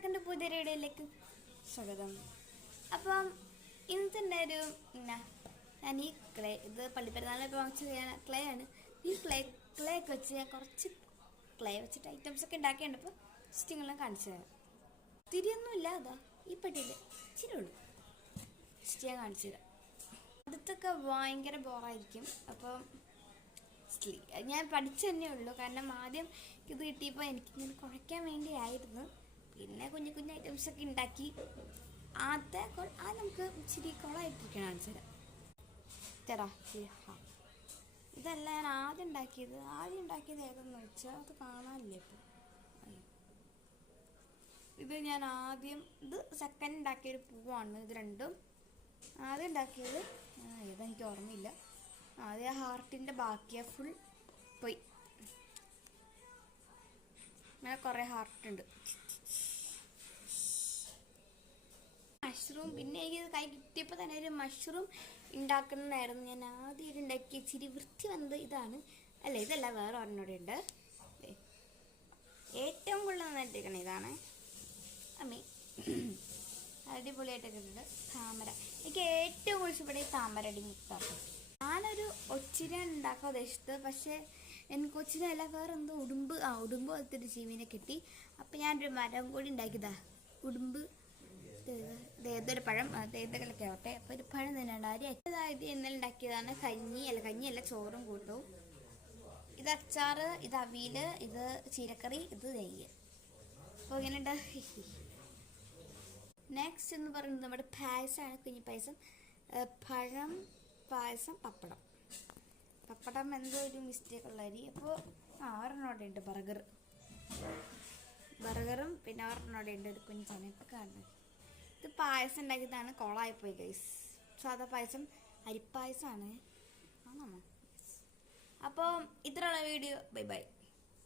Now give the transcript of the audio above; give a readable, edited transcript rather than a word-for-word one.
എല്ലാവർക്കും എൻ്റെ പുതിയ വീഡിയോയിലേക്ക് സ്വാഗതം. അപ്പം ഇന്നത്തെ ഒരു ഞാൻ ഈ ക്ലേ ഇത് പള്ളിപ്പെരുന്നാളിനൊക്കെ വാങ്ങിച്ച ക്ലേ ആണ്. ഈ ക്ലേ ഒക്കെ വെച്ച് ഞാൻ കുറച്ച് ക്ലേ വെച്ചിട്ട് ഐറ്റംസ് ഒക്കെ ഉണ്ടാക്കിയുണ്ട്. അപ്പോൾ സ്റ്റിങ്ങളെല്ലാം കാണിച്ചു തരാം. തിരിയൊന്നുമില്ല, അതാ ഈ പെട്ടിയിൽ ഇച്ചിരി ഉള്ളൂ. ജസ്റ്റ് ഞാൻ കാണിച്ചു തരാം. അടുത്തൊക്കെ ഭയങ്കര ബോറായിരിക്കും. അപ്പം ഞാൻ പഠിച്ചു തന്നെ ഉള്ളൂ. കാരണം ആദ്യം ഇത് കിട്ടിയപ്പോൾ എനിക്കിങ്ങനെ കുഴയ്ക്കാൻ വേണ്ടിയായിരുന്നു. പിന്നെ കുഞ്ഞു കുഞ്ഞു ഐറ്റംസൊക്കെ ഉണ്ടാക്കി. നമുക്ക് ഇച്ചിരി കുളമായിട്ടിരിക്കണം കാണിച്ചു തരാം. ഇതല്ല ഞാൻ ആദ്യം ഉണ്ടാക്കിയത് ഏതെന്ന് വെച്ചാൽ അത് കാണാനില്ല ഇപ്പോൾ. ഇത് ഞാൻ ഇത് സെക്കൻഡ് ഉണ്ടാക്കിയൊരു പൂവാണ്. ഇത് രണ്ടും ആദ്യം ഉണ്ടാക്കിയത് ഏതെനിക്ക് ഓർമ്മയില്ല. ആദ്യം ഹാർട്ടിൻ്റെ ബാക്കിയാ ഫുൾ പോയി. അങ്ങനെ കുറേ ഹാർട്ടുണ്ട്. മഷ്റൂം, പിന്നെ എനിക്ക് കൈ കിട്ടിയപ്പോൾ തന്നെ ഒരു മഷ്റൂം ഉണ്ടാക്കുന്നതായിരുന്നു ഞാൻ ആദ്യം ഉണ്ടാക്കിയ. ഇച്ചിരി വൃത്തി വന്നത് ഇതാണ് അല്ല, ഇതല്ല, വേറെ ഒരെണ്ണോടെ ഉണ്ട്. ഏറ്റവും കൂടുതൽ നന്നായിട്ടിരിക്കണം ഇതാണ്. അമ്മേ അടിപൊളിയായിട്ടൊക്കെ ഉണ്ട്. താമര എനിക്ക് ഏറ്റവും കൂടുതൽ ഇവിടെ താമരടി മുത്താക്കും. ഞാനൊരു ഒച്ചിനെ ഉണ്ടാക്കാൻ ഉദ്ദേശിച്ചത്, പക്ഷേ എനിക്ക് ഒച്ചിനല്ല, വേറെ എന്തോ ഉടുമ്പ് പോലത്തെ ഒരു ജീവിനെ കിട്ടി. അപ്പം ഞാനൊരു മരം കൂടി ഉണ്ടാക്കിയതാ. ഉടുമ്പ് ഏതൊരു പഴം, ഏതൊക്കെ ആവട്ടെ. അപ്പോൾ ഒരു പഴം തന്നെ ഉണ്ടായി. ഇത് ഇന്നലെ ഉണ്ടാക്കിയതാണ്. കഞ്ഞിയല്ല ചോറും കൂട്ടും. ഇത് അച്ചാറ്, ഇത് അവിയൽ, ഇത് ചീരക്കറി, ഇത് നെയ്യ്. അപ്പോൾ ഇങ്ങനെയുണ്ട്. നെക്സ്റ്റ് എന്ന് പറയുന്നത് നമ്മുടെ പായസമാണ്. കുഞ്ഞി പായസം, പഴം പായസം, പപ്പടം എന്തോ ഒരു മിസ്റ്റേക്ക് ഉള്ള അരി. അപ്പോൾ ഒരെണ്ണോടെ ഉണ്ട് ബർഗറും, പിന്നെ ഒരെണ്ണോടെ ഉണ്ട് ഒരു കുഞ്ഞു സമയത്ത് കാണുന്നത്. ഇത് പായസം ഉണ്ടാക്കിയതാണ്, കോളായിപ്പോയി ഗൈസ്. സാധാ പായസം അരിപ്പായസമാണ്. ആണോ? അപ്പോൾ ഇത്രയുള്ള വീഡിയോ. ബൈ.